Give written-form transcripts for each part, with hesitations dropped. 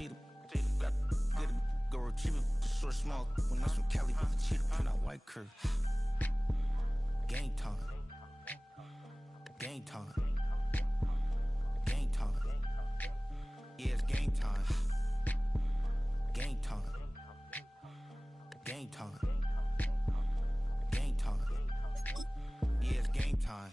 see the got good go retrieve it. Short, small, when that's from Cali, but the cheetah print out white curve. Game time. Game time. Game time. Yeah, it's game time. Game time. Game time. Game time. Yeah, it's game time.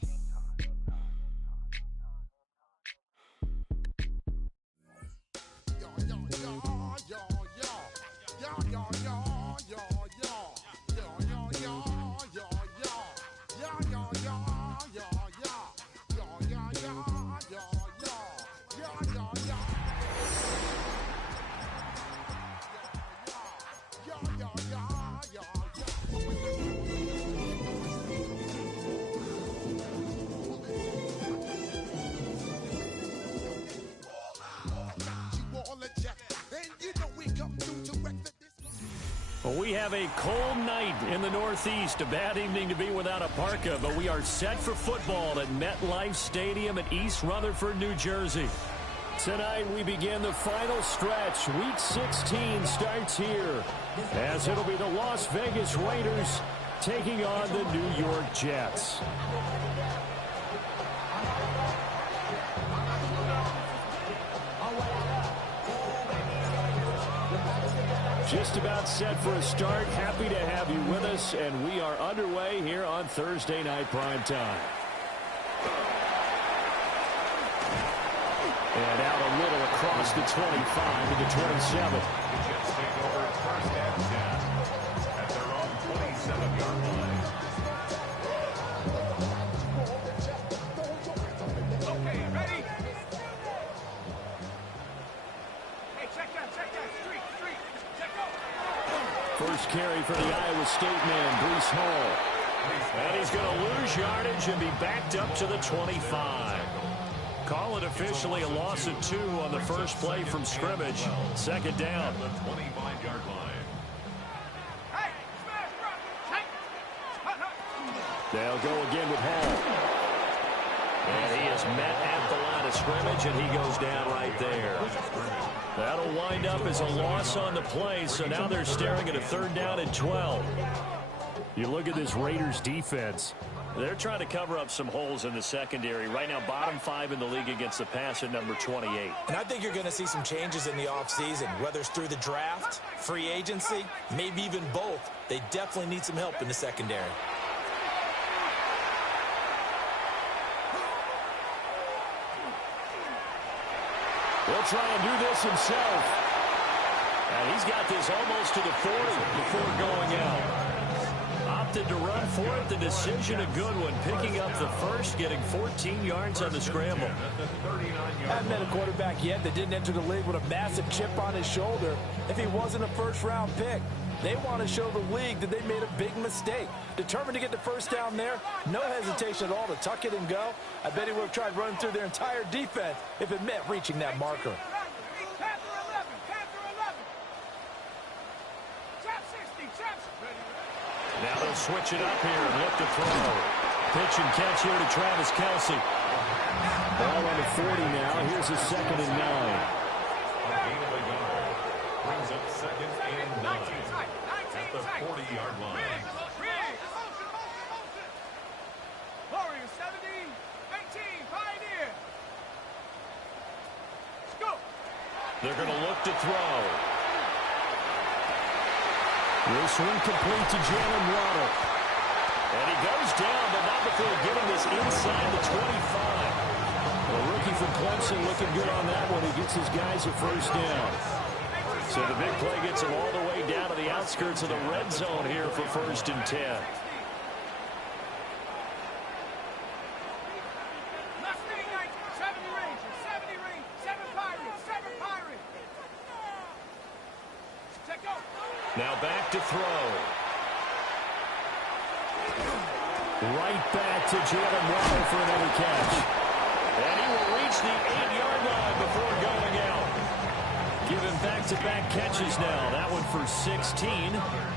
We have a cold night in the Northeast. A bad evening to be without a parka, but we are set for football at MetLife Stadium at East Rutherford, New Jersey. Tonight we begin the final stretch. Week 16 starts here, as it'll be the Las Vegas Raiders taking on the New York Jets. Just about set for a start. Happy to have you with us, and we are underway here on Thursday Night Prime Time. And out a little across the 25 to the 27. The Jets take over first and 10 at their own 27-yard line. Okay, ready? Hey, check that, street. First carry for the Iowa State man, Breece Hall. And he's going to lose yardage and be backed up to the 25. Call it officially a loss of 2 on the first play from scrimmage. Second down. The 25-yard line. Hey, smash, rock, They'll go again with Hall. And he is met at the line of scrimmage, and he goes down right there. That'll wind up as a loss on the play, so now they're staring at a third down and 12. You look at this Raiders defense. They're trying to cover up some holes in the secondary. Right now, bottom 5 in the league against the pass at number 28. And I think you're going to see some changes in the offseason, whether it's through the draft, free agency, maybe even both. They definitely need some help in the secondary. He'll try and do this himself. And he's got this almost to the 40 before going out. Opted to run for it. The decision a good one. Picking up the first, getting 14 yards on the scramble. Haven't met a quarterback yet that didn't enter the league with a massive chip on his shoulder if he wasn't a first-round pick. They want to show the league that they made a big mistake. Determined to get the first down there, no hesitation at all to tuck it and go. I bet he would have tried running through their entire defense if it meant reaching that marker. Now they'll switch it up here and look to throw. Pitch and catch here to Travis Kelce. Ball on the 40 now. Here's a 2nd and 9. Brings up 2nd and 9 at the 40-yard line. Warriors 70, 18, Pioneer. Go. They're going to look to throw. This one complete to Jalen Waddle. And he goes down, but not before getting this inside the 25. The rookie from Clemson looking good on that one. He gets his guys a first down. So the big play gets him all the way down to the outskirts of the red zone here for 1st and 10. Now back to throw. Right back to Jalen Waddle for another catch. And he will reach the 8-yard line before going out. Giving back-to-back catches now. That one for 16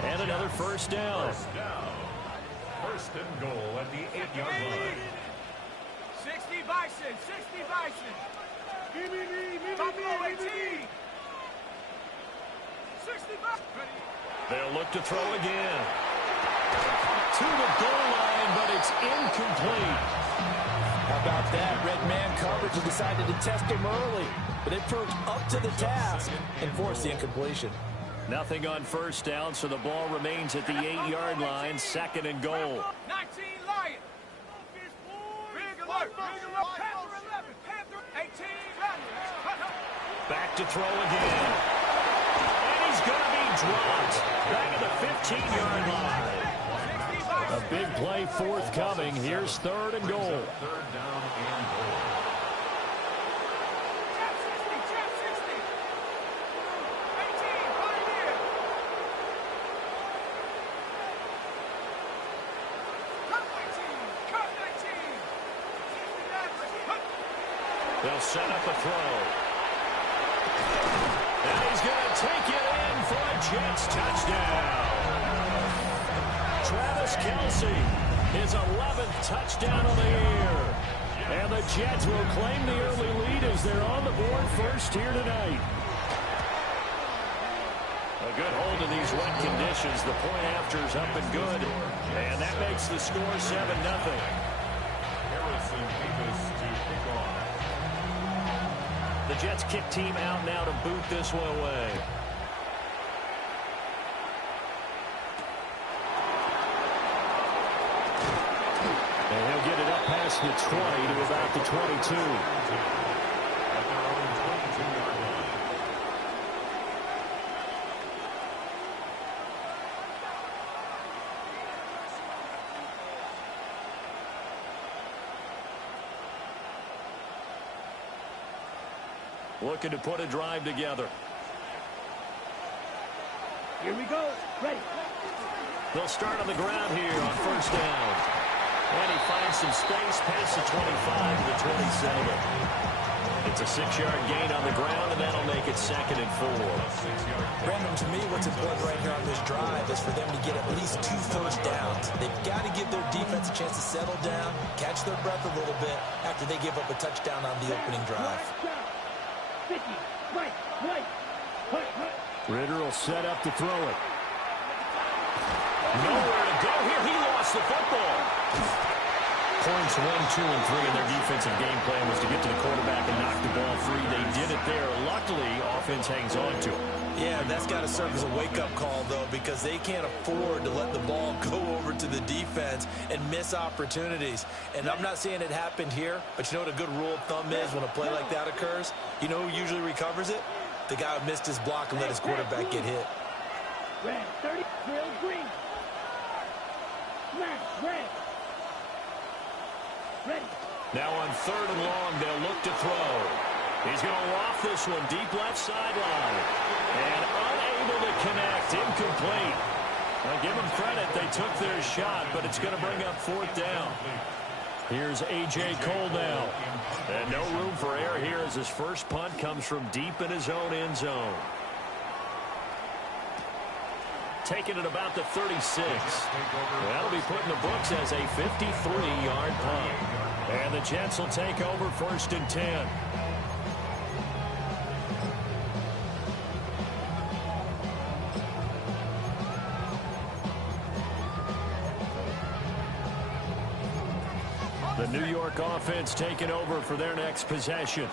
and another first down. First and goal at the 8-yard line. 60 Bison, 60 Bison. Buffalo 18. 65. They'll look to throw again. To the goal line, but it's incomplete. How about that? Red man coverage and decided to test him early. But they proved up to the task and forced the incompletion. Nothing on first down, so the ball remains at the 8-yard line. 2nd and goal. 19 Lions. Big alert. Panther 11. Panther 18. Rams. Back to throw again. And he's going to be dropped. Back at the 15-yard line. A big play forthcoming. Here's 3rd and goal. 3rd down and goal. Jab 60. 18. Pioneer. Cut 19. Cut 19. 69. Cut. They'll set up a throw. And he's going to take it in for a Jets touchdown. Travis Kelce, his 11th touchdown of the year. And the Jets will claim the early lead as they're on the board first here tonight. A good hold in these wet conditions. The point after's up and good. And that makes the score 7-0. Harrison Davis to kick off. The Jets kick team out now to boot this one away. And he'll get it up past the 20 to about the 22. At their own 22-yard line. Looking to put a drive together. Here we go. Ready. They'll start on the ground here on first down. And he finds some space past the 25 to the 27. It's a 6-yard gain on the ground, and that'll make it 2nd and 4. Brandon, to me, what's important right here on this drive is for them to get at least 2 first downs. They've got to give their defense a chance to settle down, catch their breath a little bit after they give up a touchdown on the opening drive. Ritter will set up to throw it. Nowhere to go here. He lost the football. Points 1, 2, and 3 in their defensive game plan was to get to the quarterback and knock the ball free. They did it there. Luckily, offense hangs on to it. Yeah, that's got to serve as a wake-up call, though, because they can't afford to let the ball go over to the defense and miss opportunities. And I'm not saying it happened here, but you know what a good rule of thumb is when a play like that occurs? You know who usually recovers it? The guy who missed his block and let his quarterback get hit. Red 30, drill green. Smash, red. Ready. Now on 3rd and long, they'll look to throw. He's going to loft this one deep left sideline. And unable to connect. Incomplete. Now give them credit. They took their shot, but it's going to bring up 4th down. Here's A.J. Cole now. And no room for error here as his first punt comes from deep in his own end zone. Taking it about the 36. That'll be put in the books as a 53-yard punt. And the Jets will take over 1st and 10. The New York offense taking over for their next possession.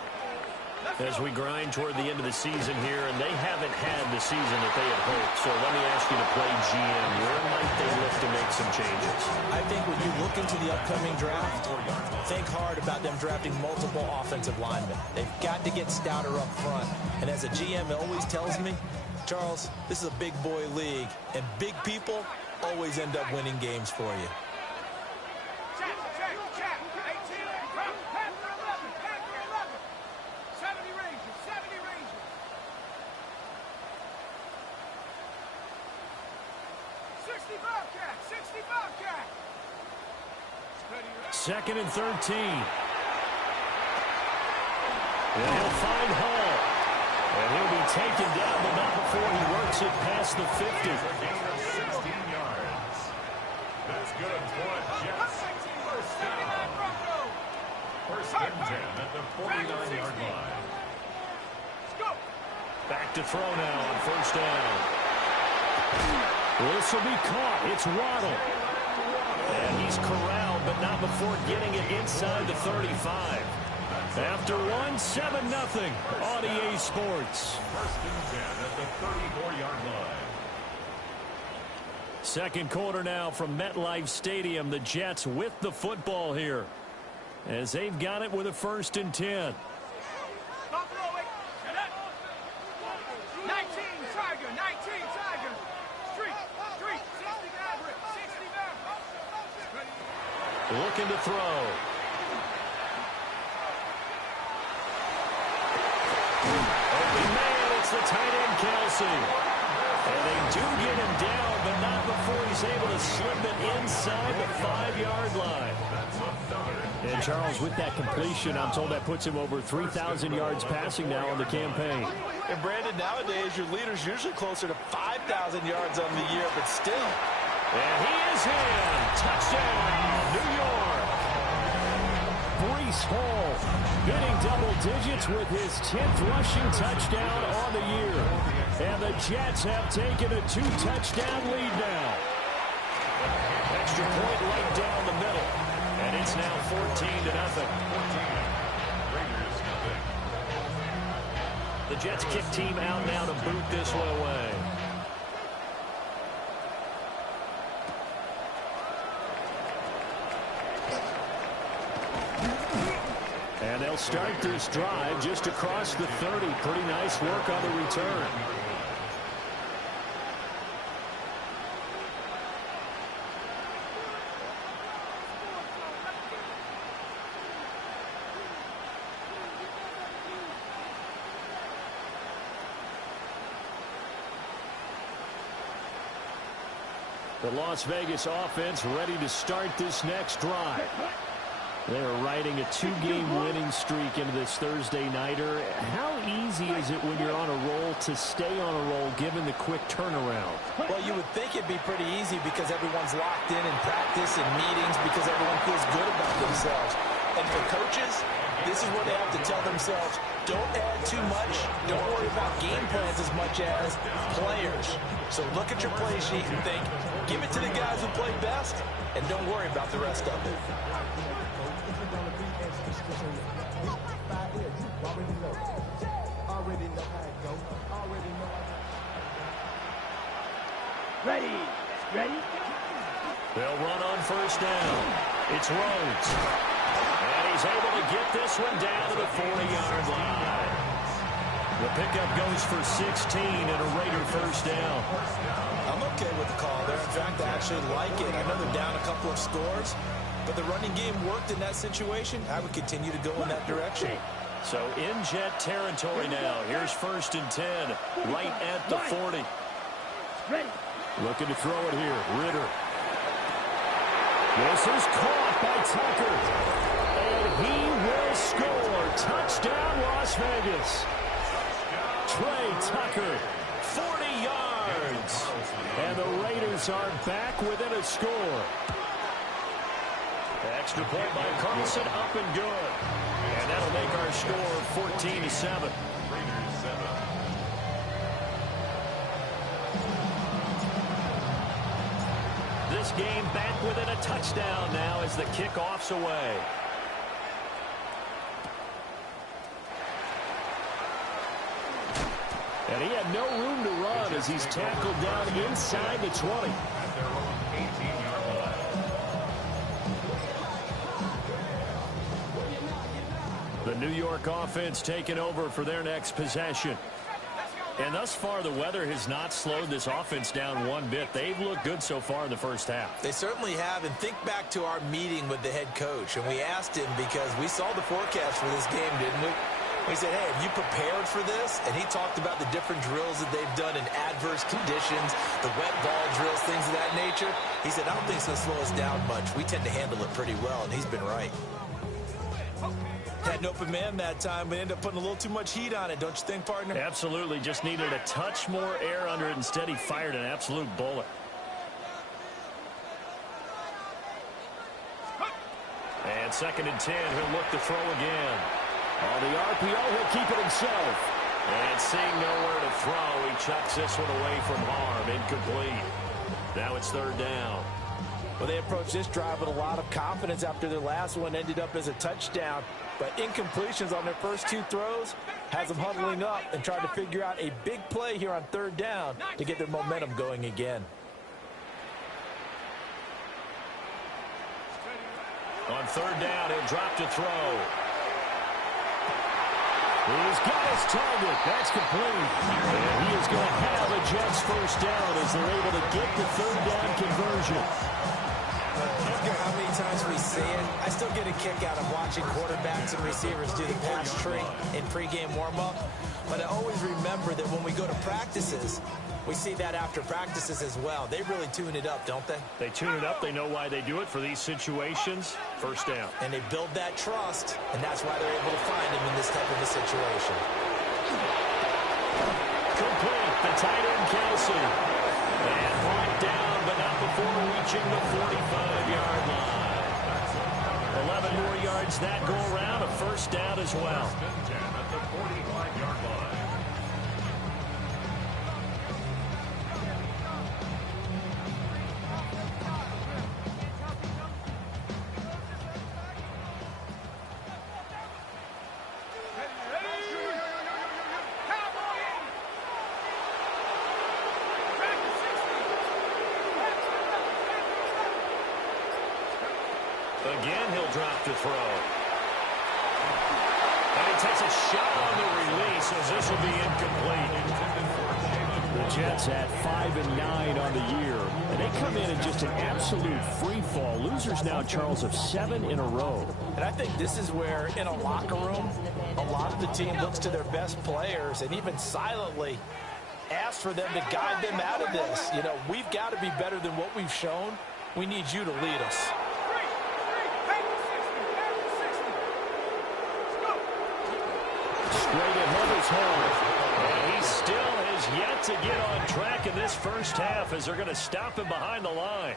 As we grind toward the end of the season here, and they haven't had the season that they had hoped. So let me ask you to play GM. Where might they look to make some changes? I think when you look into the upcoming draft, think hard about them drafting multiple offensive linemen. They've got to get stouter up front. And as a GM always tells me, Charles, this is a big boy league, and big people always end up winning games for you. Check. 18. Panther 11. Panther 11. 70 Rangers. 70 Rangers. 60 Bobcat. 60 Bobcat. 2nd and 13. And he'll find Hall. And he'll be taken down, but not before he works it past the 50. Gain of 16 yards. That's good for Jets. First down. First and 10 at the 49-yard line. Let's go. Back to throw now on first down. This will be caught. It's Waddle. And he's corralled, but not before getting it inside the 35. After 7-0 on EA Sports. First and 10 at the 34-yard line. Second quarter now from MetLife Stadium. The Jets with the football here, as they've got it with a 1st and 10. Stop throwing. 19 Tiger, 19 Tiger. Street, 60 Maverick, 60 Maverick. Looking to throw. Open man, it's the tight end, Kelsey. And they do get him down, but not before he's able to slip it inside the 5-yard line. And Charles, with that completion, I'm told that puts him over 3,000 yards passing now on the campaign. And Brandon, nowadays your leader's usually closer to 5,000 yards on the year, but still. And he is in. Touchdown, New York. Breece Hall hitting double digits with his 10th rushing touchdown on the year. And the Jets have taken a 2-touchdown lead now. Extra point right down the middle. And it's now 14-0. The Jets kick team out now to boot this one away. And they'll start this drive just across the 30. Pretty nice work on the return. The Las Vegas offense ready to start this next drive. They're riding a 2-game winning streak into this Thursday nighter. How easy is it when you're on a roll to stay on a roll given the quick turnaround? Well, you would think it'd be pretty easy because everyone's locked in practice and meetings because everyone feels good about themselves. And for coaches, this is where they have to tell themselves, don't add too much, don't worry about game plans as much as players. So look at your play sheet and think, give it to the guys who play best, and don't worry about the rest of it. Ready. They'll run on first down. It's Rhodes. And he's able to get this one down to the 40-yard line. The pickup goes for 16 and a Raider first down. I'm okay with the call there. In fact, I actually like it. I know they're down a couple of scores, but the running game worked in that situation. I would continue to go in that direction. So in Jet territory now. Here's 1st and 10, right at the 40. Ready. Looking to throw it here. Ritter. This is caught by Tucker. And he will score. Touchdown, Las Vegas. Trey Tucker, 40 yards. And the Raiders are back within a score. Extra point by Carlson, up and good. And that'll make our score 14-7. This game back within a touchdown now as the kickoff's away. And he had no room to run as he's tackled down inside the 20. The New York offense taking over for their next possession. And thus far, the weather has not slowed this offense down one bit. They've looked good so far in the first half. They certainly have, and think back to our meeting with the head coach, and we asked him because we saw the forecast for this game, didn't we? We said, hey, have you prepared for this? And he talked about the different drills that they've done in adverse conditions, the wet ball drills, things of that nature. He said, I don't think it's going to slow us down much. We tend to handle it pretty well, and he's been right. Had an open man that time, but ended up putting a little too much heat on it, don't you think, partner? Absolutely. Just needed a touch more air under it. Instead, he fired an absolute bullet. And 2nd and 10, he'll look to throw again. On the RPO, he'll keep it himself. And seeing nowhere to throw, he chucks this one away from harm. Incomplete. Now it's third down. Well, they approached this drive with a lot of confidence after their last one ended up as a touchdown. But incompletions on their first two throws has them huddling up and trying to figure out a big play here on third down to get their momentum going again. On third down, he'll drop to throw. He's got his target. That's complete. And he is going to have a Jets first down as they're able to get the third down conversion. I don't care how many times we see it, I still get a kick out of watching quarterbacks and receivers do the pass trick in pregame warm-up. But I always remember that when we go to practices, we see that after practices as well. They really tune it up, don't they? They tune it up. They know why they do it for these situations. First down. And they build that trust, and that's why they're able to find him in this type of a situation. Complete. The tight end, Kelsey. And brought down, but not before reaching the 45-yard line. 11 more yards that go around. A first down as well. First and 10 at the 45-yard line. Again, he'll drop to throw. And he takes a shot on the release as this will be incomplete. The Jets at 5-9 on the year, and they come in just an absolute free fall. Losers now, Charles, of 7 in a row. And I think this is where, in a locker room, a lot of the team looks to their best players and even silently asks for them to guide them out of this. You know, we've got to be better than what we've shown. We need you to lead us. Straight ahead is home. And he still has yet to get on track in this first half as they're going to stop him behind the line.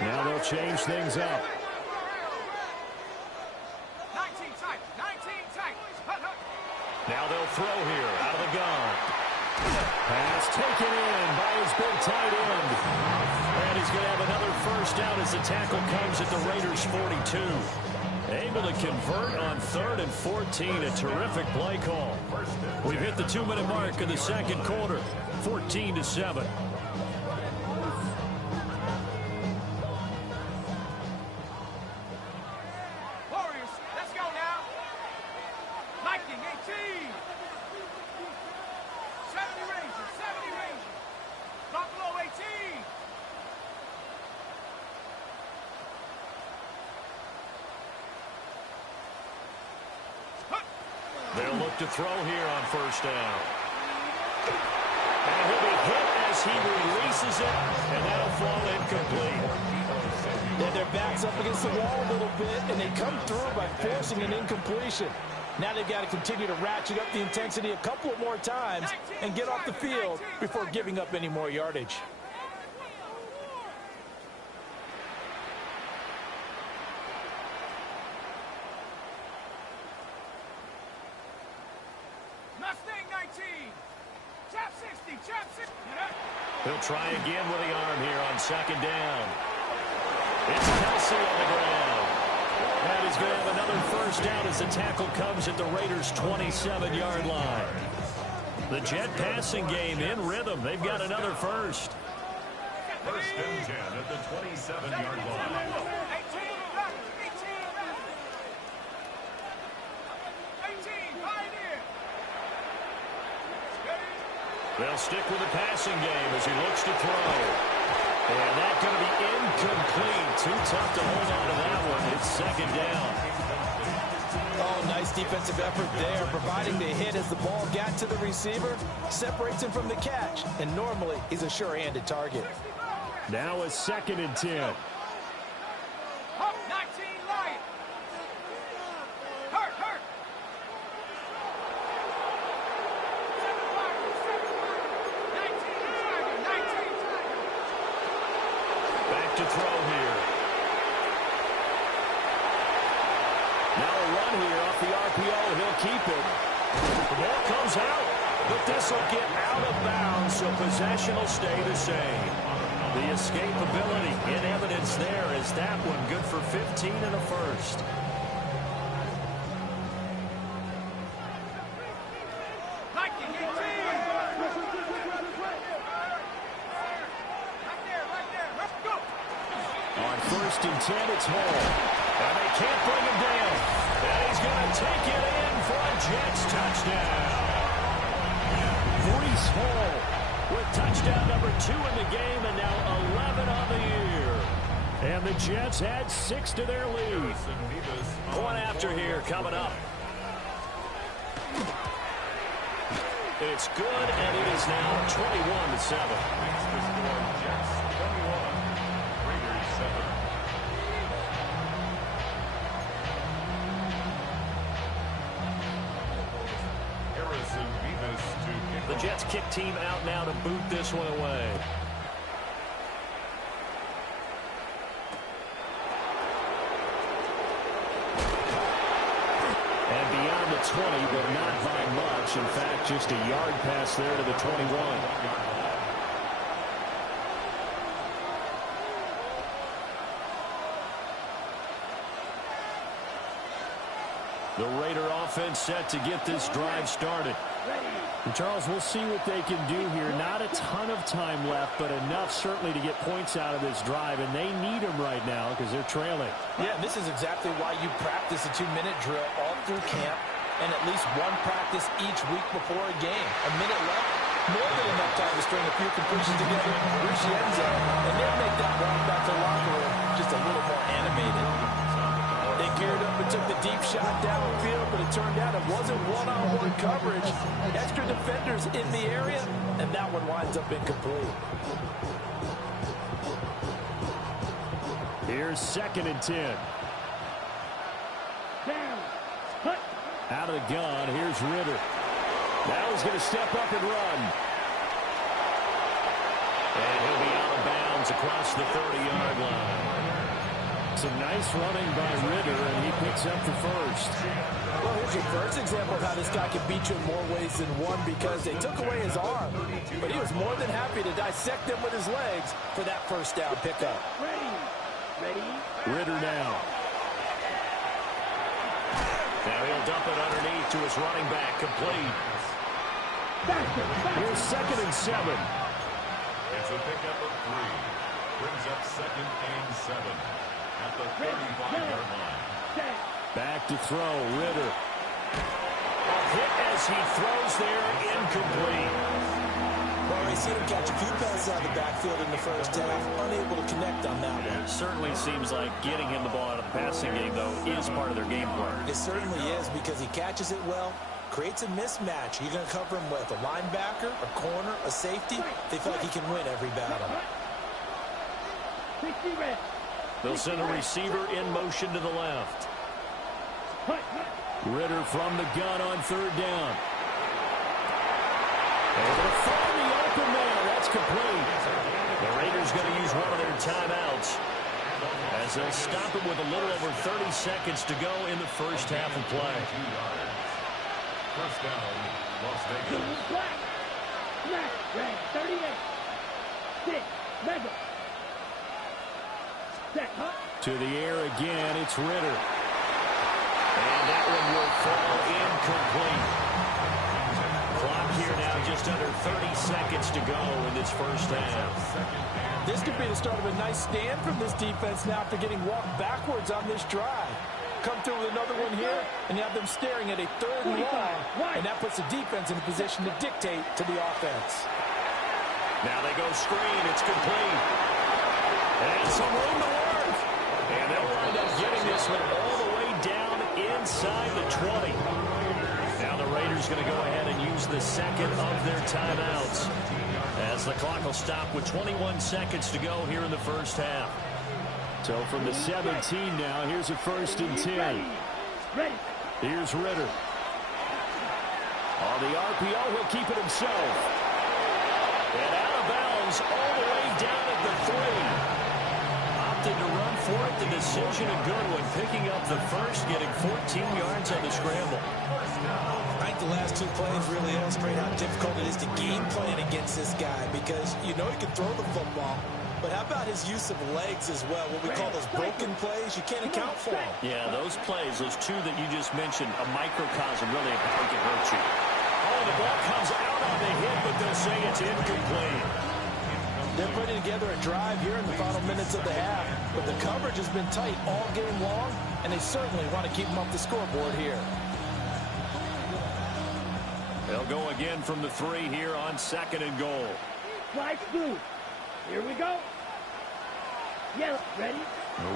Now they'll change things up. 19 tight. 19 tight. Now they'll throw here out of the gun. Pass taken in by his big tight end. And he's going to have another first down as the tackle comes at the Raiders' 42. Able to convert on 3rd and 14. A terrific play call. We've hit the 2-minute mark in the second quarter. 14-7. Warriors, let's go now. Lightning, 18. 70 Rangers, 70 Rangers. Buffalo, 18. They'll look to throw here on first down. And he'll be hit as he releases it, and that'll fall incomplete. Yeah, their back's up against the wall a little bit, and they come through by forcing an incompletion. Now they've got to continue to ratchet up the intensity a couple of more times and get off the field before giving up any more yardage. Mustang, 19. Chap 60, chap 60. He'll try again with the arm here on second down. It's Kelsey on the ground. And he's going to have another first down as the tackle comes at the Raiders' 27-yard line. The Jet passing game in rhythm. They've got another first. First and 10 at the 27-yard line. 18, Pioneer. They'll stick with the passing game as he looks to throw. And that's going to be incomplete. Too tough to hold on to that one. It's second down. Oh, nice defensive effort there, providing the hit as the ball got to the receiver, separates him from the catch, and normally he's a sure-handed target. Now a 2nd and 10. Up, 19, Lion. Hurt, hurt. 19, Tiger, 19, Tiger. Back to throw here. Now a run here off the RPO. He'll keep it. The ball comes out, but this will get out of bounds, so possession will stay the same. The escapability in evidence there is that one good for 15 and a first. On 1st and 10, it's Hall. And they can't bring him down. And he's going to take it in for a Jets touchdown. Breece Hall with touchdown number 2 in the game, and now 11 on the year. And the Jets add 6 to their lead. Point after here coming up. It's good, and it is now 21-7. Jets 21, Raiders 7. Harrison Beavis to kick The off. Jets kick team out now to boot this one away. And beyond the 20, but not by much. In fact, just a yard pass there to the 21. The Raider offense set to get this drive started. And Charles, we'll see what they can do here. Not a ton of time left, but enough certainly to get points out of this drive, and they need them right now because they're trailing. Yeah, this is exactly why you practice a 2-minute drill all through camp and at least one practice each week before a game. A minute left, more than enough time to string a few completions together, reach the end zone, and then make that walk back to the locker room just a little more animated. They geared up and took the deep shot downfield, but it turned out it wasn't one-on-one coverage. Extra defenders in the area, and that one winds up incomplete. Here's 2nd and 10. Out of the gun, here's Ritter. Now he's going to step up and run. And he'll be out of bounds across the 30-yard line. Some nice running by Ritter, and he picks up the first. Well, here's your first example of how this guy can beat you in more ways than one, because they took away his arm, but he was more than happy to dissect them with his legs for that first down pickup. Ritter now. Now he'll dump it underneath to his running back, complete. Here's 2nd and 7. It's a pickup of 3. Brings up 2nd and 7 at the 35-yard line. Back to throw, Ritter. A hit as he throws there, incomplete. Well, they seen him catch a few passes out of the backfield in the first half, unable to connect on that one. It certainly seems like getting him the ball out of the passing game, though, is part of their game plan. It certainly is, because he catches it well, creates a mismatch. You're going to cover him with a linebacker, a corner, a safety. They feel like he can win every battle. They'll send a receiver in motion to the left. Ritter from the gun on 3rd down. Able to find the open man. That's complete. The Raiders going to use one of their timeouts as they'll stop it with a little over 30 seconds to go in the first half of play. First down, Las Vegas. 38. To the air again, it's Ritter. And that one will fall incomplete. Clock here now just under 30 seconds to go in this first half. This could be the start of a nice stand from this defense now after getting walked backwards on this drive. Come through with another one here, and you have them staring at a 3rd and long, and that puts the defense in a position to dictate to the offense. Now they go screen. It's complete. And some room to work. And they'll wind up getting this one all the way down inside the 20. Now the Raiders going to go ahead and use the second of their timeouts as the clock will stop with 21 seconds to go here in the first half. So from the 17 now, here's a 1st and 10. Here's Ritter. On the RPO, he'll keep it himself. And out of bounds all the way down at the 3. Opted to run for it, the decision a good one. Picking up the first, getting 14 yards on the scramble. I think the last 2 plays really illustrate how difficult it is to game plan against this guy, because you know he can throw the football, but how about his use of legs as well? What we call those broken plays, you can't account for them. Yeah, those plays, those 2 that you just mentioned, a microcosm really of how it can hurt you. Oh, the ball comes out on the hit, but they'll say it's incomplete. They're putting together a drive here in the final minutes of the half, but the coverage has been tight all game long, and they certainly want to keep them off the scoreboard here. They'll go again from the 3 here on 2nd and goal. Flash blue. Here we go. Yellow. Ready?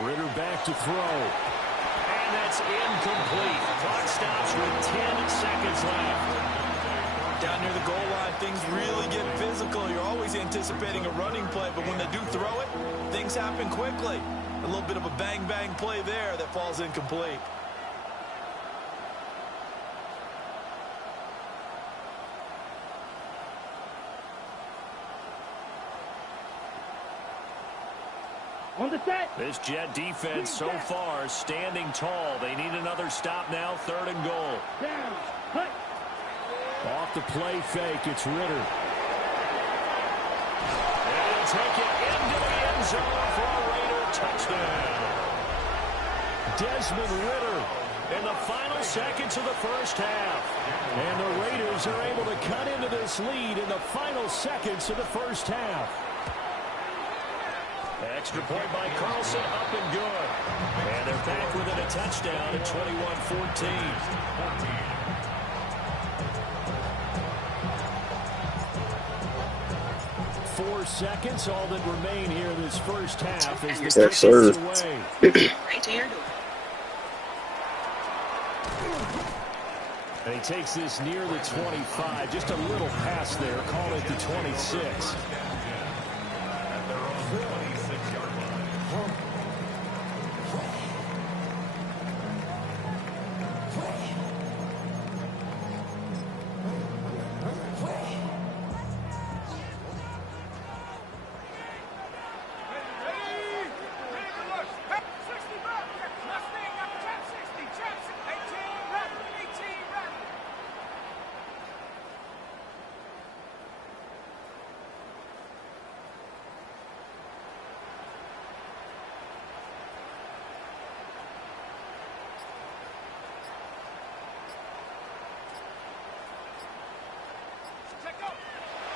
Ritter back to throw. And that's incomplete. Clock stops with 10 seconds left. Down near the goal line, things really get physical. You're always anticipating a running play, but when they do throw it, things happen quickly. A little bit of a bang-bang play there that falls incomplete. On the set. This Jet defense so far standing tall. They need another stop now, 3rd and goal. Down. Hut. Off the play fake, it's Ritter. They'll take it into the end zone for a Raider touchdown. Desmond Ritter In the final seconds of the first half. And the Raiders are able to cut into this lead in the final seconds of the first half. Extra point by Carlson, up and good. And they're back within a touchdown at 21-14. 4 seconds, all that remain here in this first half as the Yes, kick sir. is away. Right to your door. And he takes this near the 25, just a little past there, call it the 26.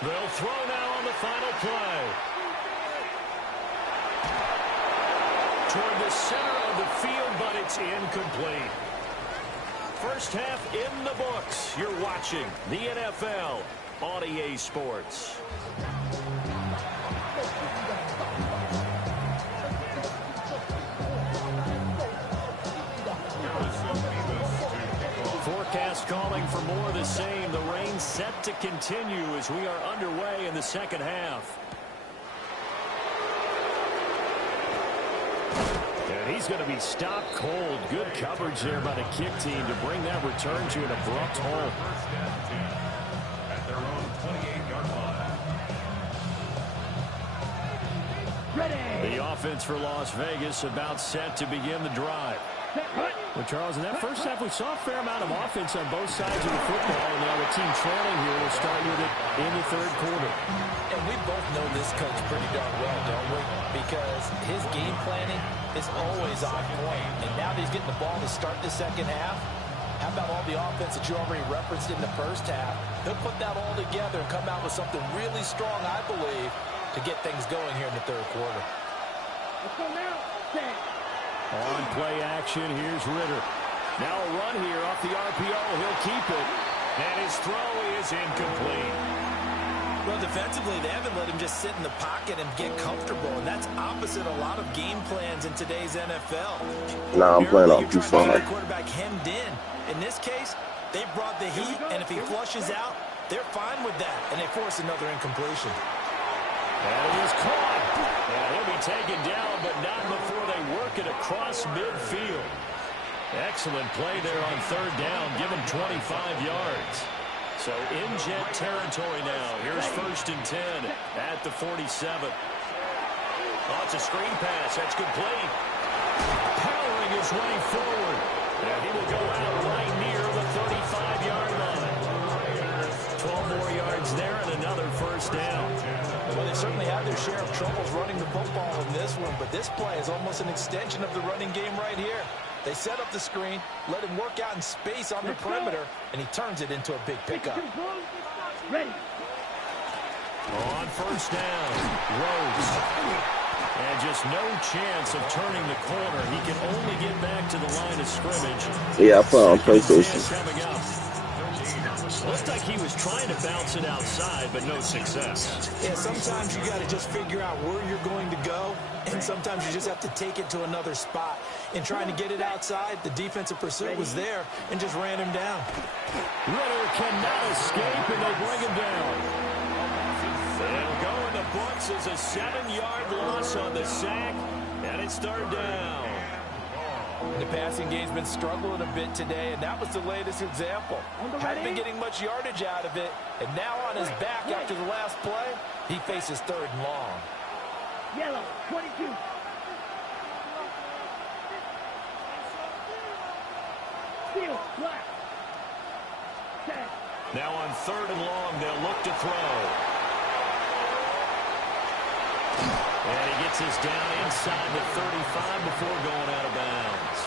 They'll throw now on the final play. Toward the center of the field, but it's incomplete. First half in the books. You're watching the NFL on EA Sports. Forecast calling for more of the same. The rain set to continue as we are underway in the second half. And he's going to be stopped cold. Good coverage there by the kick team to bring that return to an abrupt halt. At their own 28-yard line. Ready. The offense for Las Vegas about set to begin the drive. Well, Charles, in that first half, we saw a fair amount of offense on both sides of the football, and now the team trailing here will start with it in the third quarter. And we both know this coach pretty darn well, don't we? Because his game planning is always on point. And now that he's getting the ball to start the second half, how about all the offense that you already referenced in the first half? He'll put that all together and come out with something really strong, I believe, to get things going here in the third quarter. Let's go now. Set. On play action, here's Ritter. Now a run here off the RPO. He'll keep it. And his throw is incomplete. Well, defensively, they haven't let him just sit in the pocket and get comfortable, and that's opposite a lot of game plans in today's NFL. Nah, I'm playing off too You're trying to far. get the quarterback hemmed in. In this case, they brought the heat, and if he flushes out, they're fine with that, and they force another incompletion. And it is caught. And he'll be taken down, but not before they work it across midfield. Excellent play there on third down. Give him 25 yards. So in Jet territory now. Here's 1st and 10 at the 47. Oh, it's a screen pass. That's complete. Powering his way forward. And he will go out right near the 35-yard line. 12 more yards there and another first down. Well, they certainly had their share of troubles running the football in this one, but this play is almost an extension of the running game right here. They set up the screen, let him work out in space on the perimeter, and he turns it into a big pickup. Ready. On first down, Rhodes. And just no chance of turning the corner. He can only get back to the line of scrimmage. Yeah, I put on PlayStation. Coming up. Looked like he was trying to bounce it outside, but no success. Yeah, sometimes you got to just figure out where you're going to go, and sometimes you just have to take it to another spot. In trying to get it outside, the defensive pursuit was there and just ran him down. Ritter cannot escape, and they bring him down. It'll go in the books as a 7-yard loss on the sack, and it's third down. The passing game's been struggling a bit today, and that was the latest example. Hadn't been getting much yardage out of it, and now on his back after the last play, he faces third and long. Yellow, 22. Steal, black. 10. Now on third and long, they'll look to throw. And he gets us down inside the 35 before going out of bounds.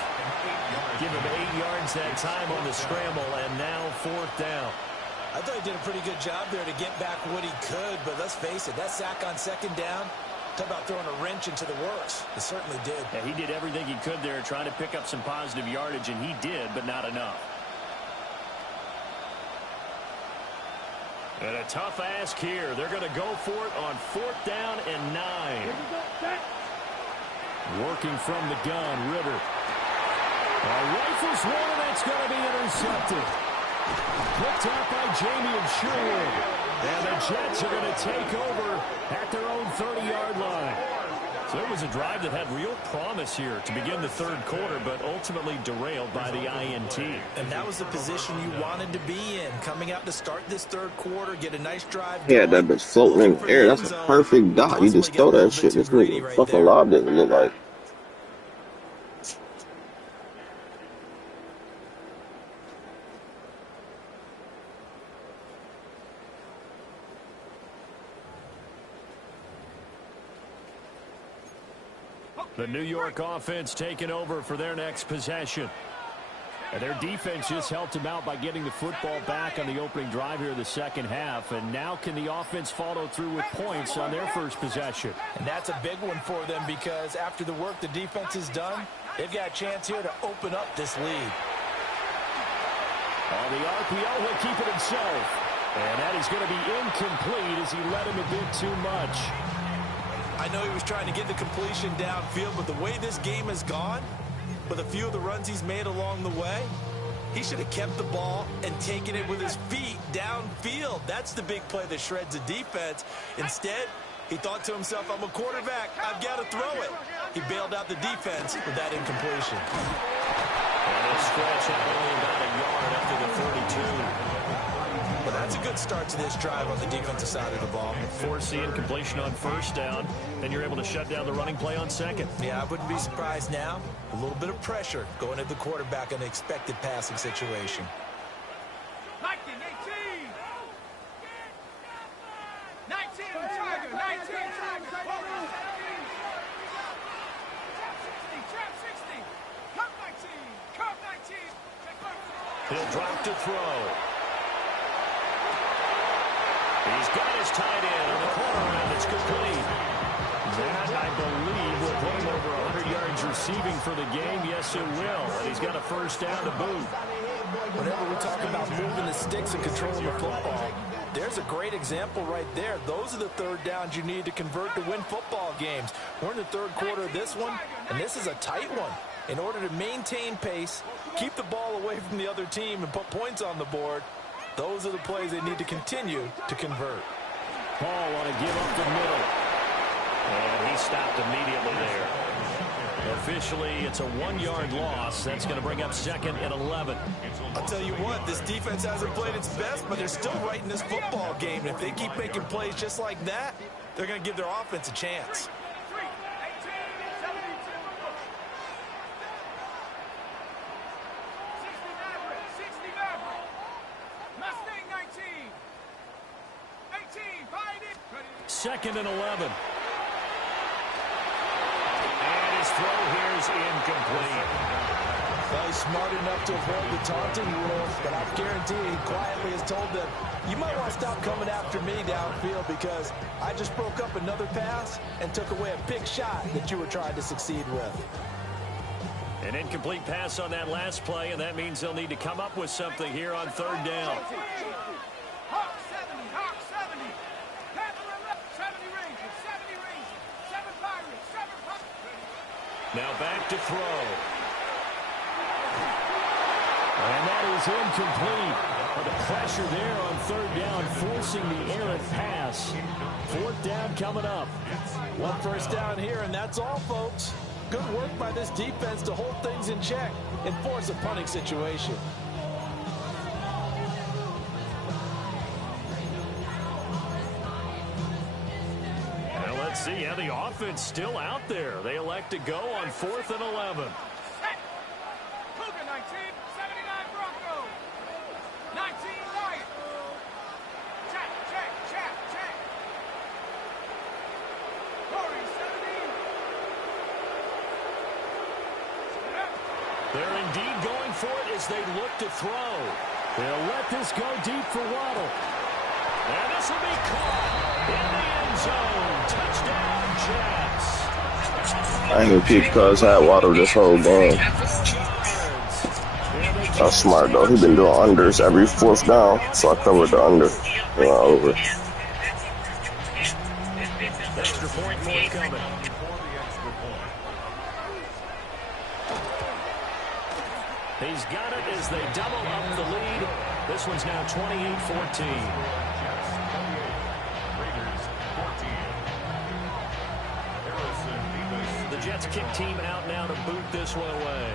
Give him 8 yards that time on the scramble, and now fourth down. I thought he did a pretty good job there to get back what he could, but let's face it, that sack on second down, talk about throwing a wrench into the works. It certainly did. Yeah, he did everything he could there trying to pick up some positive yardage, and he did, but not enough. And a tough ask here. They're going to go for it on fourth down and 9. Working from the gun, Ritter. Rifles one, and that's going to be intercepted. Picked out by Jamien Sherwood. And the Jets are going to take over at their own 30-yard line. So it was a drive that had real promise here to begin the third quarter, but ultimately derailed by the INT. And that was the position you wanted to be in. Coming out to start this third quarter, get a nice drive. Yeah, that bitch floating in the air. That's a perfect dot. You just throw that shit. This nigga fucking lobbed it, it look like. The New York offense taking over for their next possession. And their defense just helped them out by getting the football back on the opening drive here in the second half. And now can the offense follow through with points on their first possession? And that's a big one for them because after the work the defense has done, they've got a chance here to open up this lead. On the RPO, he'll keep it himself. And that is going to be incomplete as he led him a bit too much. I know he was trying to get the completion downfield, but the way this game has gone, with a few of the runs he's made along the way, he should have kept the ball and taken it with his feet downfield. That's the big play that shreds a defense. Instead, he thought to himself, I'm a quarterback, I've got to throw it. He bailed out the defense with that incompletion. And a stretch out only about a yard after the 42. Well, that's a good start to this drive on the defensive side of the ball. Force the incompletion on first down, then you're able to shut down the running play on second. Yeah, I wouldn't be surprised now. A little bit of pressure going at the quarterback in an expected passing situation. 19, 19 Tiger, 19 Tiger. Trap 60, curve 19, curve 19. He'll drop to throw. He's got his tight end on the corner round. It's complete. That, I believe, will put him over 100 yards receiving for the game. Yes, it will. And he's got a first down to boot. Whenever we talk about moving the sticks and controlling the football, there's a great example right there. Those are the third downs you need to convert to win football games. We're in the third quarter of this one, and this is a tight one. In order to maintain pace, keep the ball away from the other team, and put points on the board, those are the plays they need to continue to convert. Paul want to give up the middle. And he stopped immediately there. Officially, it's a 1-yard loss. That's going to bring up second and 11. I'll tell you what, this defense hasn't played its best, but they're still right in this football game. And if they keep making plays just like that, they're going to give their offense a chance. 2nd and 11. And his throw here is incomplete. Well, he's smart enough to avoid the taunting rule, but I guarantee he quietly has told them, you might want to stop coming after me downfield because I just broke up another pass and took away a big shot that you were trying to succeed with. An incomplete pass on that last play, and that means they'll need to come up with something here on 3rd down. Hawk 70, Hawk 70. Panther 70 Rangers, 70 Rangers, 7 Pirates, 7 Pirates. Now back to throw. And that is incomplete. The pressure there on 3rd down, forcing the errant pass. 4th down coming up. 1 first down here, and that's all, folks. Good work by this defense to hold things in check and force a punting situation. Well, let's see. Yeah, the offense still out there. They elect to go on 4th and 11. Cougar 19, 79 Broncos. 19 Lions. Check, check, check, check. Corey 17. They're indeed going for it as they look to throw. They'll let this go deep for Waddle. And this will be caught in the end zone. Touchdown, Jets. I ain't gonna peep cuz had Waddle this whole game. That's smart though. He been doing unders every 4th down, so I covered the under. Over. Extra point forthcoming. He's got it as they double up the lead. This one's now 28-14. The Jets kick team out now to boot this one away.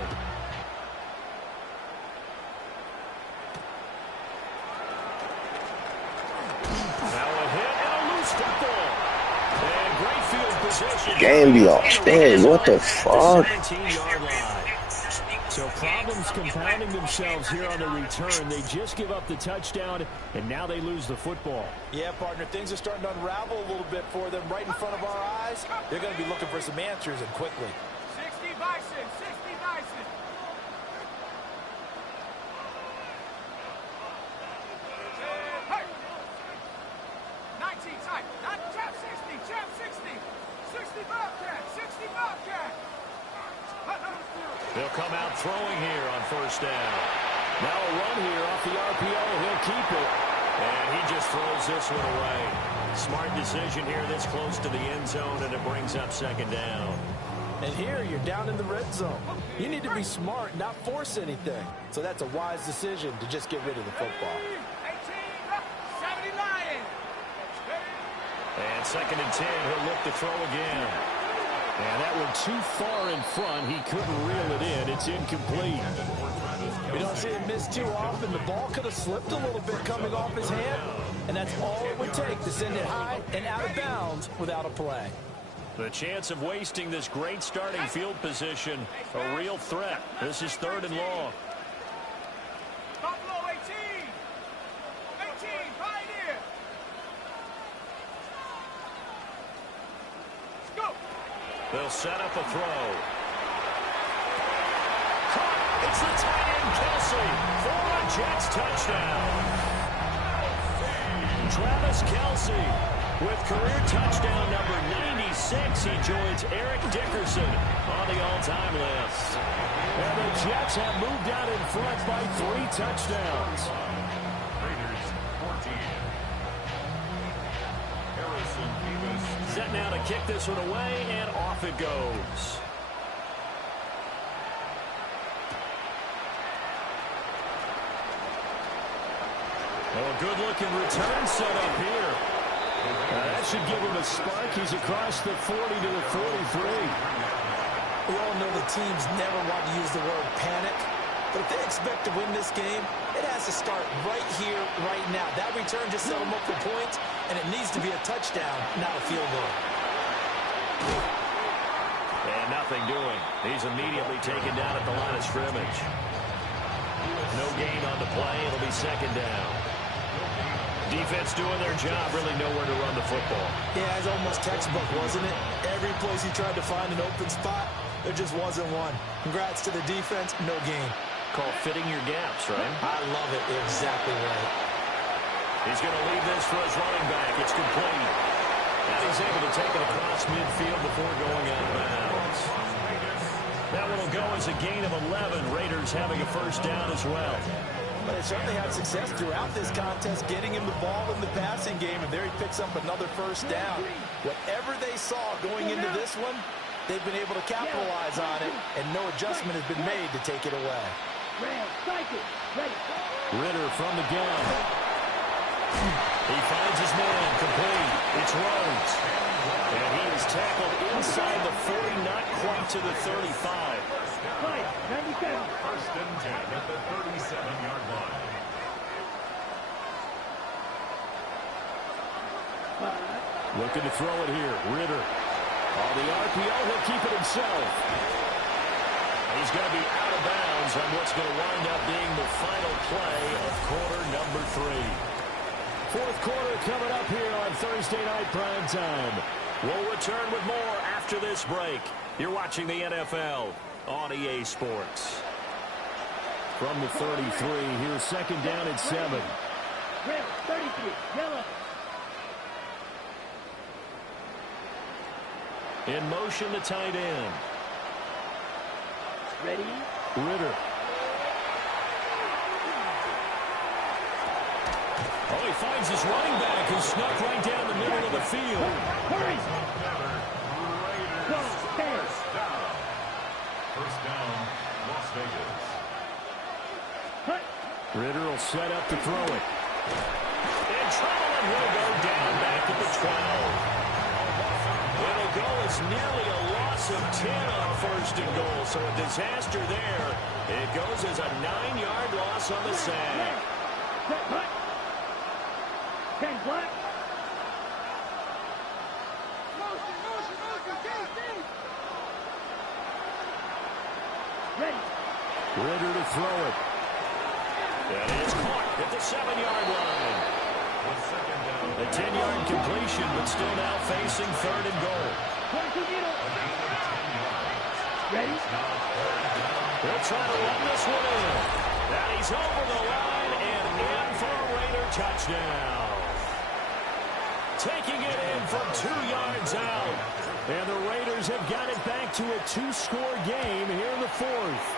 Now a hit and a loose football. And great field position. Game be on stage. What the fuck? 17-yard line. So problems compounding themselves here on the return. They just give up the touchdown, and now they lose the football. Yeah, partner, things are starting to unravel a little bit for them right in front of our eyes. They're going to be looking for some answers, and quickly. 60 Bison, 60 Bison. Hey! 19 type, not Chap 60, Chap 60. 60 Bobcat, 60 Bobcat. They'll come out throwing here on 1st down. Now a run here off the RPO. He'll keep it. And he just throws this one away. Smart decision here this close to the end zone, and it brings up 2nd down. And here you're down in the red zone. You need to be smart, not force anything. So that's a wise decision to just get rid of the football. 70 Lions. And 2nd and 10. He'll look to throw again. And that one too far in front. He couldn't reel it in. It's incomplete. We don't see him miss too often. The ball could have slipped a little bit coming off his hand, and that's all it would take to send it high and out of bounds without a play. The chance of wasting this great starting field position, a real threat. This is 3rd and long. Buffalo 18. 18, Pioneer. Go. They'll set up a throw. Caught. It's the tight end, Kelsey, for a Jets touchdown. Travis Kelsey with career touchdown number 96. He joins Eric Dickerson on the all-time list. And the Jets have moved out in front by 3 touchdowns. Raiders 14. Harrison Davis. Set now to kick this one away, and off it goes. Oh, a good-looking return set up here. That should give him a spark. He's across the 40 to the 43. We all know the teams never want to use the word panic, but if they expect to win this game, it has to start right here, right now. That return just set them up for points, and it needs to be a touchdown, not a field goal. And nothing doing. He's immediately taken down at the line of scrimmage. No gain on the play. It'll be 2nd down. Defense doing their job, really nowhere to run the football. Yeah, it's almost textbook, wasn't it? Every place he tried to find an open spot, there just wasn't one. Congrats to the defense, no gain. Called fitting your gaps, right? I love it. Exactly right. He's going to leave this for his running back. It's complete. And he's able to take it across midfield before going out of bounds. That one will go as a gain of 11. Raiders having a first down as well. But they certainly had success throughout this contest, getting him the ball in the passing game, and there he picks up another first down. Whatever they saw going into this one, they've been able to capitalize on it, and no adjustment has been made to take it away. Ritter from the gun. He finds his man, complete. It's Rhodes. And he is tackled inside the 40, not quite to the 35. First and 10 at the 37-yard line. Looking to throw it here. Ritter. On the RPO, he'll keep it himself. He's going to be out of bounds on what's going to wind up being the final play of quarter number 3. Fourth quarter coming up here on Thursday Night Primetime. We'll return with more after this break. You're watching the NFL on EA Sports. From the 33, here's second down at 7. Red, 33, yellow. In motion, the tight end. Ready? Ritter. Oh, he finds his running back who snuck right down the middle of the field. Hurry! First down, Las Vegas. Ritter will set up to throw it. In trouble and will go down back at the 12. It'll go as nearly a loss of 10 on first and goal, so a disaster there. It goes as a 9-yard loss on the sack. 10 black. Ready. Ritter to throw it. And it's caught at the 7-yard line. A 10-yard completion, but still now facing third and goal. 22 middle. Ready? They'll try to run this one in. And he's over the line and in for a Raider touchdown. Taking it in from 2 yards out. And the Raiders have got it back to a 2-score game here in the fourth.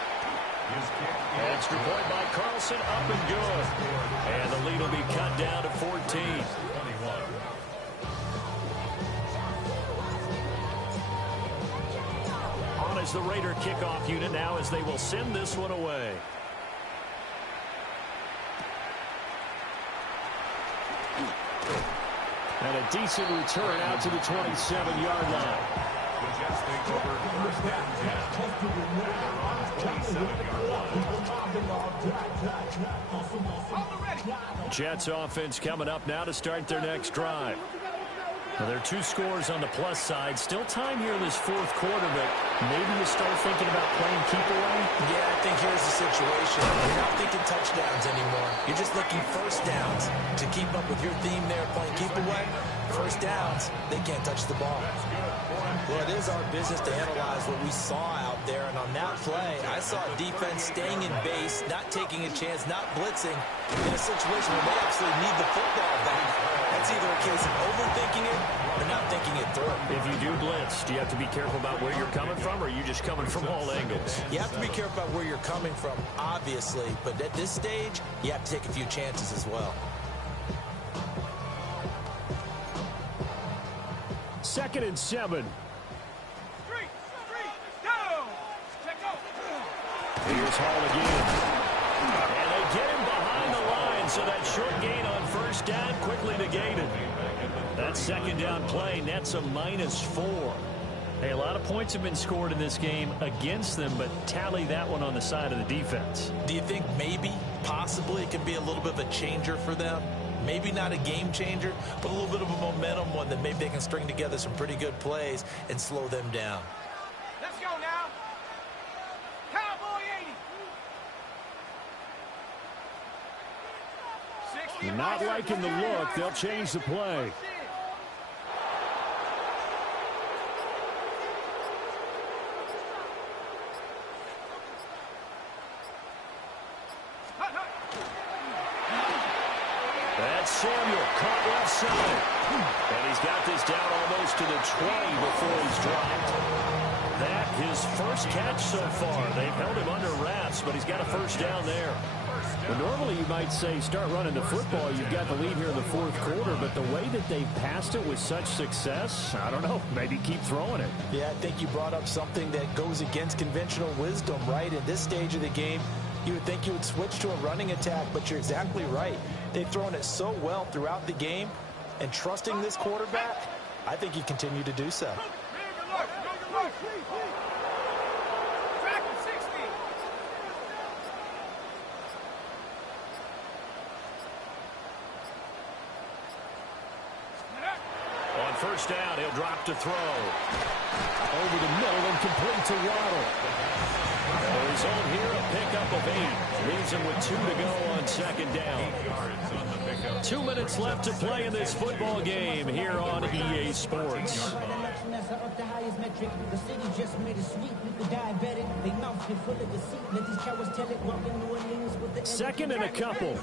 Extra point by Carlson, up and good. And the lead will be cut down to 14. On is the Raider kickoff unit now as they will send this one away. And a decent return out to the 27-yard line. Jets offense coming up now to start their next drive. Now, there are 2 scores on the plus side. Still time here in this fourth quarter, but maybe you start thinking about playing keep away? Yeah, I think here's the situation. You're not thinking touchdowns anymore. You're just looking first downs to keep up with your theme there, playing keep away. First downs, they can't touch the ball. Well, it is our business to analyze what we saw out there, and on that play, I saw defense staying in base, not taking a chance, not blitzing, in a situation where they absolutely need the football back. That's either a case of overthinking it or not thinking it through. If you do blitz, do you have to be careful about where you're coming from, or are you just coming from all angles? You have to be careful about where you're coming from, obviously, but at this stage, you have to take a few chances as well. Second and 7. Here's Hall again. And they get him behind the line, so that short gain on first down quickly negated. That second down play nets a -4. Hey, a lot of points have been scored in this game against them, but tally that one on the side of the defense. Do you think maybe, possibly, it can be a little bit of a changer for them? Maybe not a game changer, but a little bit of a momentum one that maybe they can string together some pretty good plays and slow them down. Let's go now. Cowboy 80. 60. Not liking the look. They'll change the play. That's Samuel caught left side. And he's got this down almost to the 20 before he's dropped. That his first catch so far. They've held him under wraps, but he's got a first down there. Well, normally you might say start running the football. You've got the lead here in the fourth quarter, but the way that they've passed it with such success, I don't know, maybe keep throwing it. Yeah, I think you brought up something that goes against conventional wisdom, right? At this stage of the game, you would think you would switch to a running attack, but you're exactly right. They've thrown it so well throughout the game, and trusting this quarterback, I think you continue to do so. On first down, he'll drop to throw. Over the middle and complete to Waddle. The result here, a pickup of 8. Leaves him with 2 to go on second down. 2 minutes left to play in this football game here on EA Sports. Second and a couple.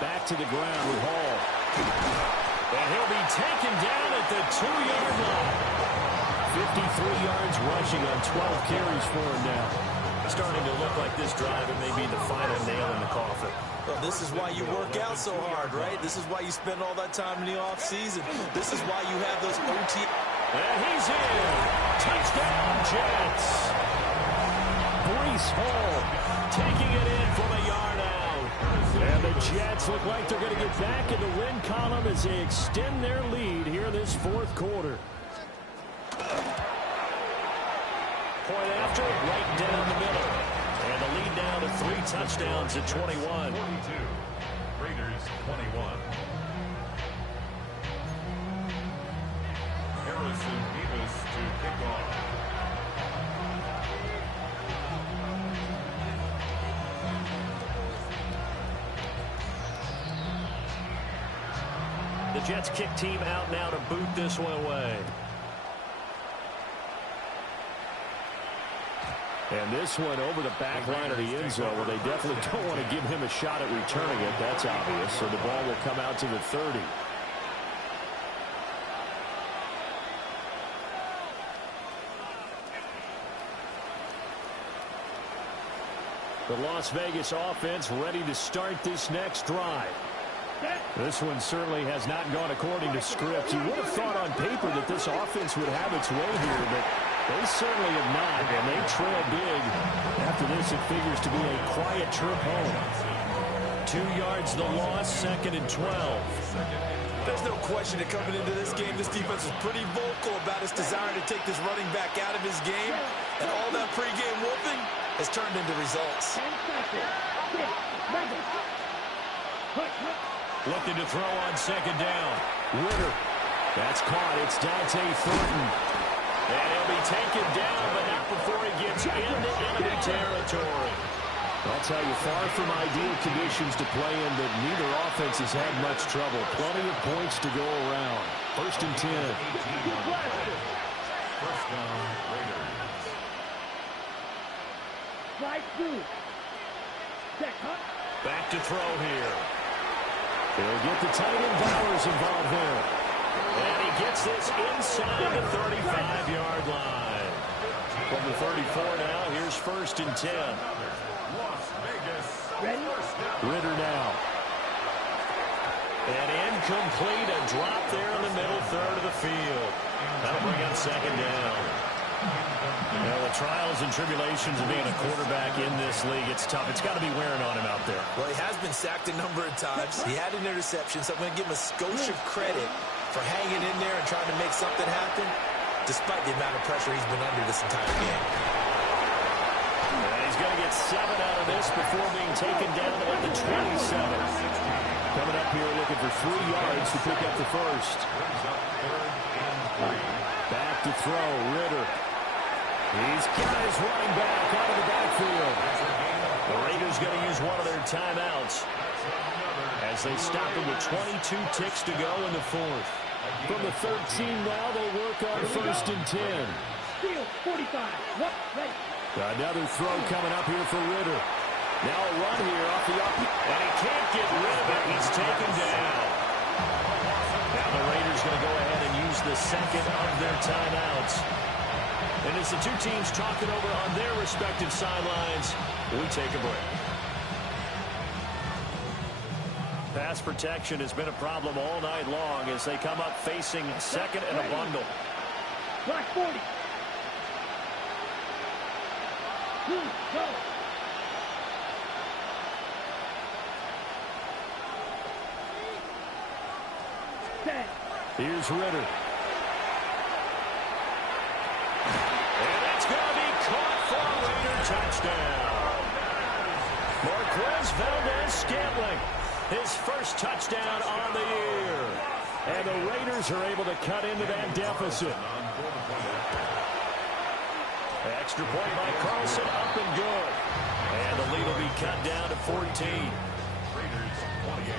Back to the ground with Hall. And he'll be taken down at the 2-yard line. 53 yards rushing on 12 carries for him now. Starting to look like this drive, it may be the final nail in the coffin. Well, this is why you work out so hard, right? This is why you spend all that time in the offseason. This is why you have those OT. And he's in. Touchdown, Jets. Breece Hall Taking it in from a yard out. And the Jets look like they're going to get back in the win column as they extend their lead here this fourth quarter. Point after, right down the middle. And the lead down to 3 touchdowns at 21. 42. Raiders 21. Harrison Davis to kick off. The Jets kick team out now to boot this one away. And this one over the back line of the end zone. Well, they definitely don't want to give him a shot at returning it. That's obvious. So the ball will come out to the 30. The Las Vegas offense ready to start this next drive. This one certainly has not gone according to script. You would have thought on paper that this offense would have its way here, but they certainly have not, and they trail big. After this, it figures to be a quiet trip home. 2 yards the loss, 2nd and 12. There's no question that coming into this game, this defense is pretty vocal about its desire to take this running back out of his game, and all that pregame whooping has turned into results. Looking to throw on 2nd down. Ritter. That's caught. It's Dante Thornton. And he'll be taken down, but not before he gets into enemy territory. I'll tell you, far from ideal conditions to play in, but neither offense has had much trouble. Plenty of points to go around. 1st and 10. First down, Raiders. Back to throw here. They'll get the tight end Bowers involved there. And he gets this inside the 35-yard line. From the 34 now, here's 1st and 10. Las Vegas. Ritter now. And incomplete, a drop there in the middle third of the field. That'll bring up 2nd down. Now, the trials and tribulations of being a quarterback in this league, it's tough. It's got to be wearing on him out there. Well, he has been sacked a number of times. He had an interception, so I'm going to give him a skosh of credit for hanging in there and trying to make something happen, despite the amount of pressure he's been under this entire game. And he's going to get 7 out of this before being taken down at the 27. Coming up here looking for 3 yards to pick up the first. Back to throw, Ritter. He's got his running back out of the backfield. The Raiders going to use one of their timeouts as they stop it with 22 ticks to go in the fourth. From the 13 now, they work on 1st and 10. Field 45. What? Ready. Another throw coming up here for Ritter. Now a run here off the up. And he can't get rid of it. He's taken down. Now the Raiders going to go ahead and use the second of their timeouts. And as the two teams talk it over on their respective sidelines, we take a break. Pass protection has been a problem all night long as they come up facing second and a bundle. Black 40. 2, go. Here's Ritter. And it's going to be caught for a Raider touchdown. Marquez Valdes-Scantling, his first touchdown on the year. And the Raiders are able to cut into that deficit. Extra point by Carlson, up and good. And the lead will be cut down to 14. Raiders 28.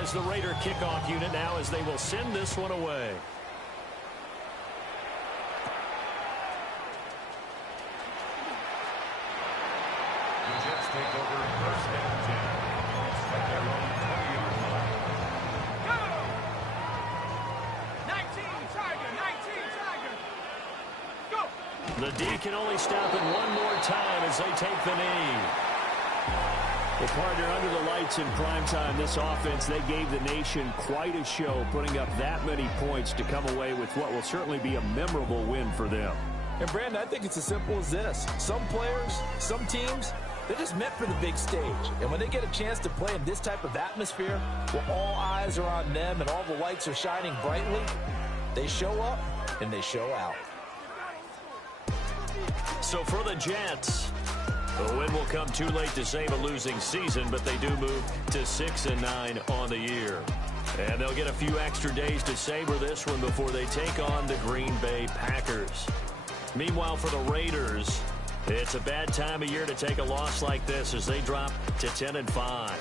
As the Raider kickoff unit now as they will send this one away. The Jets take over 1st and 10 at their own 20-yard line. Go! 19 Tiger, 19 Tiger. Go! The D can only stop it one more time as they take the knee. Well, partner, under the lights in primetime, this offense, they gave the nation quite a show, putting up that many points to come away with what will certainly be a memorable win for them. And, Brandon, I think it's as simple as this. Some players, some teams, they're just meant for the big stage. And when they get a chance to play in this type of atmosphere, where all eyes are on them and all the lights are shining brightly, they show up and they show out. So for the Jets, the win will come too late to save a losing season, but they do move to 6-9 on the year. And they'll get a few extra days to savor this one before they take on the Green Bay Packers. Meanwhile, for the Raiders, it's a bad time of year to take a loss like this as they drop to 10-5.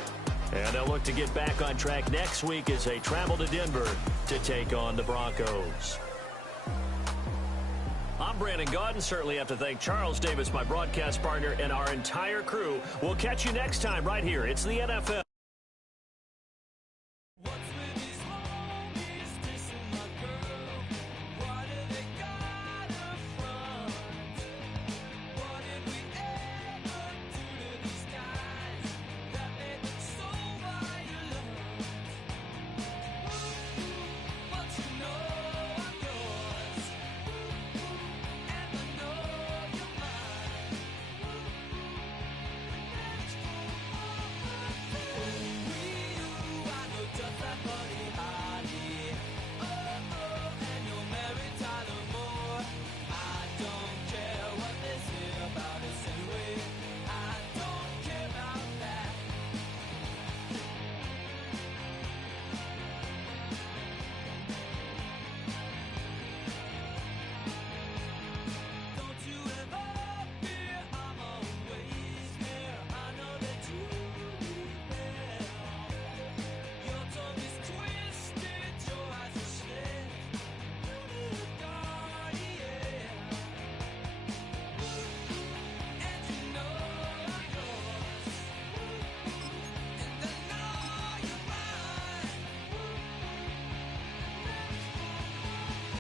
And they'll look to get back on track next week as they travel to Denver to take on the Broncos. I'm Brandon Gaudin. Certainly have to thank Charles Davis, my broadcast partner, and our entire crew. We'll catch you next time right here. It's the NFL.